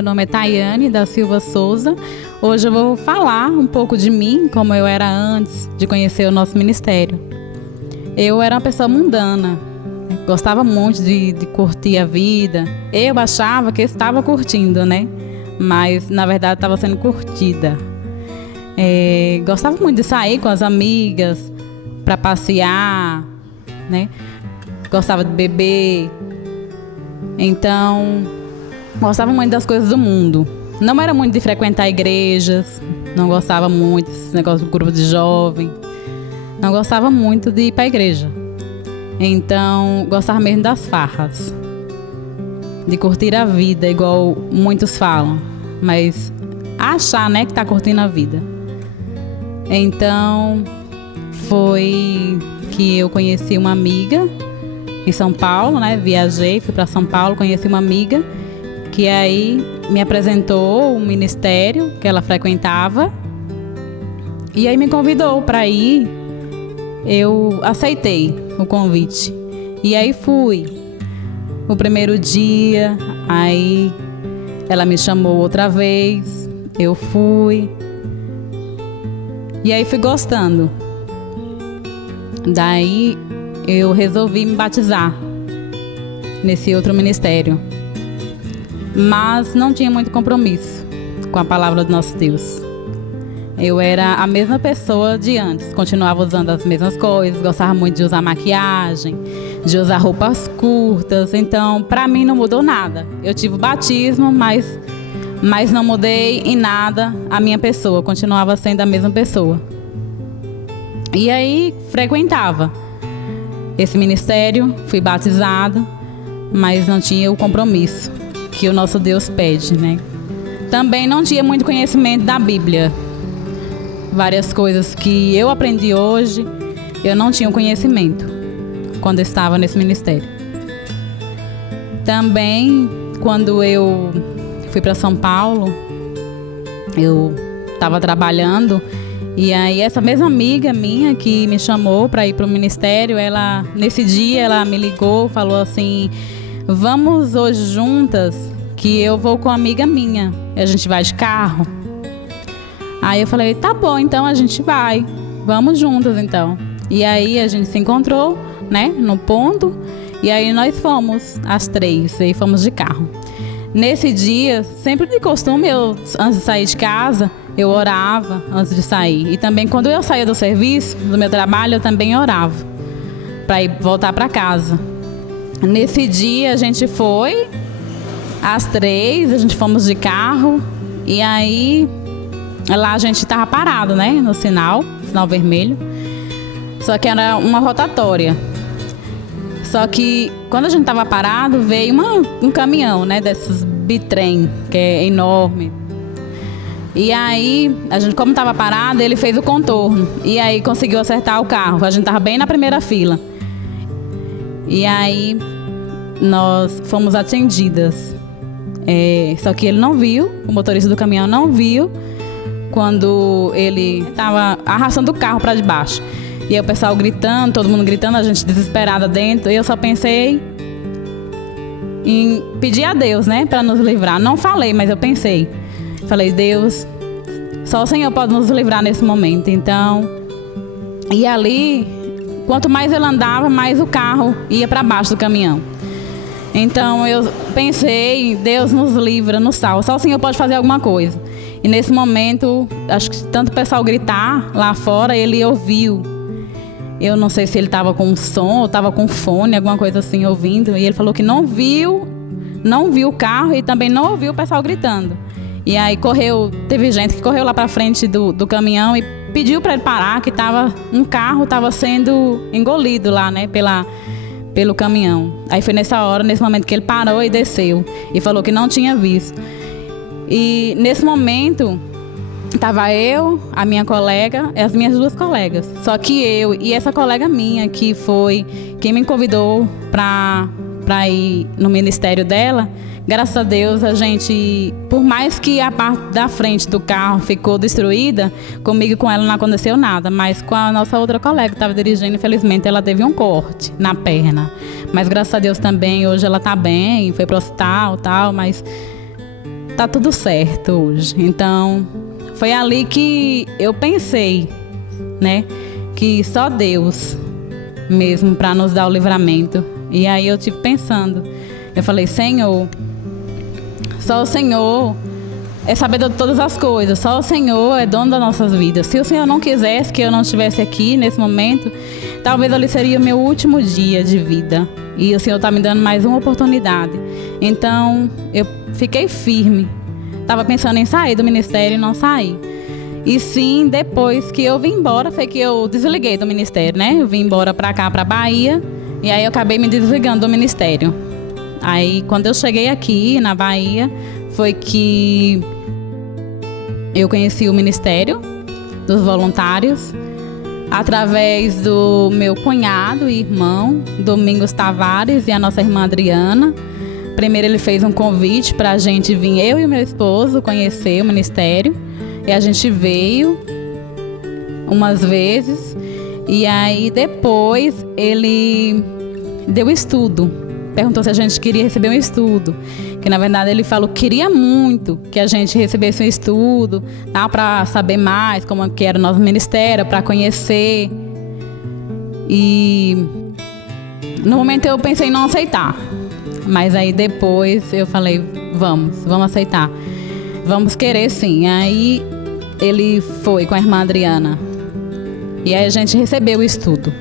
meu nome é Tayane da Silva Souza. Hoje eu vou falar um pouco de mim, como eu era antes de conhecer o nosso ministério. Eu era uma pessoa mundana, gostava muito de curtir a vida. Eu achava que eu estava curtindo, né? Mas na verdade estava sendo curtida. Gostava muito de sair com as amigas para passear, né? Gostava de beber. Então, gostava muito das coisas do mundo. Não era muito de frequentar igrejas, não gostava muito desse negócio do grupo de jovem. Não gostava muito de ir para a igreja. Então, gostava mesmo das farras. De curtir a vida, igual muitos falam. Mas achar, né, que tá curtindo a vida. Então, foi que eu conheci uma amiga em São Paulo, né? Viajei, fui para São Paulo, conheci uma amiga que aí me apresentou um ministério que ela frequentava e aí me convidou para ir. Eu aceitei o convite e aí fui. O primeiro dia, aí ela me chamou outra vez, eu fui e aí fui gostando. Daí eu resolvi me batizar nesse outro ministério, mas não tinha muito compromisso com a palavra do nosso Deus. Eu era a mesma pessoa de antes, continuava usando as mesmas coisas, gostava muito de usar maquiagem, de usar roupas curtas, então para mim não mudou nada. Eu tive o batismo, mas não mudei em nada a minha pessoa, continuava sendo a mesma pessoa. E aí frequentava esse ministério, fui batizada, mas não tinha o compromisso que o nosso Deus pede, né? Também não tinha muito conhecimento da Bíblia. Várias coisas que eu aprendi hoje, eu não tinha conhecimento quando estava nesse ministério. Também, quando eu fui para São Paulo, eu estava trabalhando. E aí essa mesma amiga minha que me chamou para ir para o ministério, nesse dia ela me ligou, falou assim: vamos hoje juntas, que eu vou com uma amiga minha, a gente vai de carro. Aí eu falei: tá bom, então a gente vai, vamos juntas então. E aí a gente se encontrou, né, no ponto, e aí nós fomos as três, e fomos de carro. Nesse dia, sempre de costume, antes de sair de casa, eu orava antes de sair. E também quando eu saía do serviço, do meu trabalho, eu também orava para ir voltar para casa. Nesse dia a gente foi, as três, a gente fomos de carro. E aí, lá a gente estava parado, né, no sinal vermelho. Só que era uma rotatória. Só que quando a gente estava parado, veio um caminhão, né, desses bitrem, que é enorme. E aí, a gente, como estava parado, ele fez o contorno. E aí conseguiu acertar o carro. A gente estava bem na primeira fila. E aí, nós fomos atendidas. Só que ele não viu, o motorista do caminhão não viu, quando ele estava arrastando o carro para debaixo. E aí o pessoal gritando, todo mundo gritando, a gente desesperada dentro. E eu só pensei em pedir a Deus, né, para nos livrar. Não falei, mas eu pensei. Falei: Deus, só o Senhor pode nos livrar nesse momento. Então, e ali, quanto mais ele andava, mais o carro ia para baixo do caminhão. Então eu pensei: Deus nos livra, nos salva. Só o Senhor pode fazer alguma coisa. E nesse momento, acho que tanto o pessoal gritar lá fora, ele ouviu. Eu não sei se ele estava com som ou estava com fone, alguma coisa assim, ouvindo. E ele falou que não viu o carro e também não ouviu o pessoal gritando. E aí teve gente que correu lá para frente do caminhão e pediu para ele parar, que um carro estava sendo engolido lá, né, pelo caminhão. Aí foi nesse momento que ele parou e desceu e falou que não tinha visto. E nesse momento estava eu, a minha colega e as minhas duas colegas. Só que eu e essa colega minha, que foi quem me convidou para ir no ministério dela, graças a Deus, a gente, por mais que a parte da frente do carro ficou destruída, comigo e com ela não aconteceu nada, mas com a nossa outra colega que estava dirigindo, infelizmente, ela teve um corte na perna. Mas graças a Deus também, hoje ela está bem, foi para o hospital e tal, mas tá tudo certo hoje. Então, foi ali que eu pensei, né, que só Deus mesmo para nos dar o livramento. E aí eu tive pensando, eu falei, Senhor, só o Senhor é sabedor de todas as coisas, só o Senhor é dono das nossas vidas. Se o Senhor não quisesse que eu não estivesse aqui nesse momento, talvez ali seria o meu último dia de vida. E o Senhor está me dando mais uma oportunidade. Então, eu fiquei firme. Estava pensando em sair do ministério e não saí. E sim, depois que eu vim embora, foi que eu desliguei do ministério, né? Eu vim embora para cá, para Bahia, e aí eu acabei me desligando do ministério. Aí, quando eu cheguei aqui na Bahia, foi que eu conheci o Ministério dos Voluntários através do meu cunhado e irmão, Domingos Tavares, e a nossa irmã Adriana. Primeiro ele fez um convite para a gente vir, eu e o meu esposo, conhecer o Ministério. E a gente veio umas vezes. E aí depois ele deu estudo. Perguntou se a gente queria receber um estudo. Que na verdade ele falou que queria muito que a gente recebesse um estudo, tá, para saber mais como que era o nosso ministério, para conhecer. E no momento eu pensei em não aceitar. Mas aí depois eu falei, vamos aceitar. Vamos querer sim. Aí ele foi com a irmã Adriana. E aí a gente recebeu o estudo.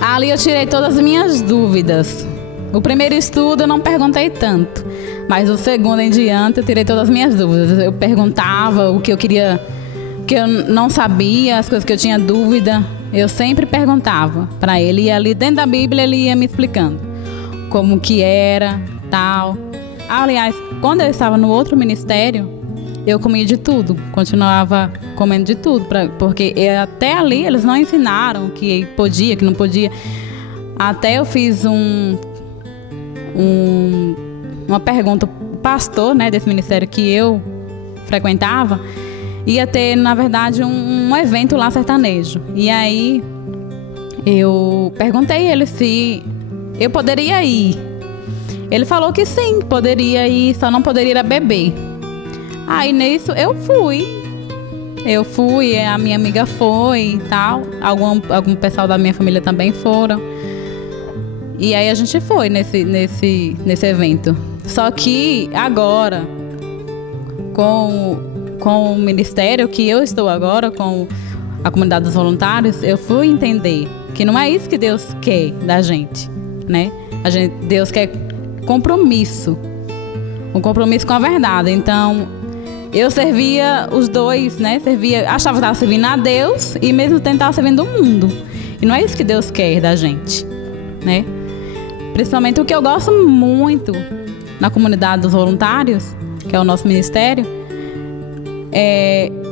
Ali eu tirei todas as minhas dúvidas. O primeiro estudo eu não perguntei tanto, mas o segundo em diante eu tirei todas as minhas dúvidas. Eu perguntava o que eu queria, que eu não sabia, as coisas que eu tinha dúvida. Eu sempre perguntava para ele, e ali dentro da Bíblia ele ia me explicando como que era, tal. Aliás, quando eu estava no outro ministério, eu comia de tudo, continuava comendo de tudo, porque até ali eles não ensinaram que podia, que não podia. Até eu fiz uma pergunta ao pastor, né, desse ministério que eu frequentava, ia ter, na verdade, um evento lá sertanejo. E aí eu perguntei a ele se eu poderia ir. Ele falou que sim, poderia ir, só não poderia ir a beber. Aí nisso eu fui, a minha amiga foi e tal, algum pessoal da minha família também foram. E aí a gente foi nesse evento. Só que agora, com o ministério que eu estou agora, com a comunidade dos voluntários, eu fui entender que não é isso que Deus quer da gente, né? Deus quer compromisso, um compromisso com a verdade. Então, eu servia os dois, né? Achava que estava servindo a Deus e mesmo tentava servindo o mundo. E não é isso que Deus quer da gente, né? Principalmente o que eu gosto muito na comunidade dos voluntários, que é o nosso ministério,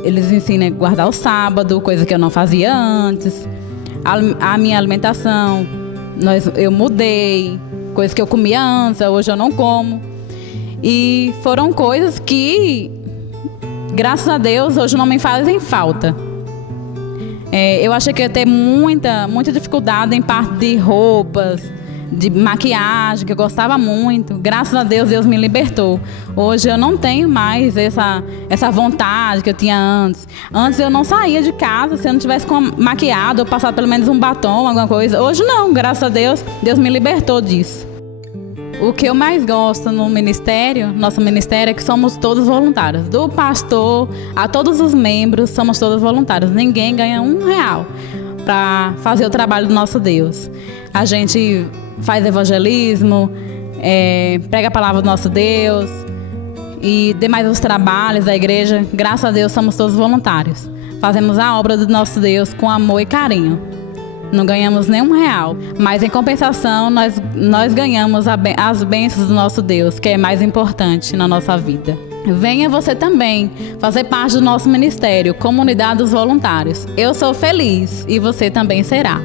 eles ensinam a guardar o sábado, coisa que eu não fazia antes. A minha alimentação, eu mudei, coisa que eu comia antes, hoje eu não como. E foram coisas que, graças a Deus, hoje não me fazem falta. Eu achei que ia ter muita dificuldade em parte de roupas, de maquiagem, que eu gostava muito. Graças a Deus, Deus me libertou. Hoje eu não tenho mais essa vontade que eu tinha antes. Antes eu não saía de casa se eu não tivesse maquiado ou passado pelo menos um batom, alguma coisa. Hoje não, graças a Deus, Deus me libertou disso. O que eu mais gosto no ministério, nosso ministério, é que somos todos voluntários. Do pastor a todos os membros, somos todos voluntários. Ninguém ganha R$1 para fazer o trabalho do nosso Deus. A gente faz evangelismo, prega a palavra do nosso Deus e demais os trabalhos da igreja. Graças a Deus somos todos voluntários. Fazemos a obra do nosso Deus com amor e carinho. Não ganhamos nem R$1, mas em compensação nós ganhamos as bênçãos do nosso Deus, que é mais importante na nossa vida. Venha você também fazer parte do nosso ministério, Comunidade dos Voluntários. Eu sou feliz e você também será.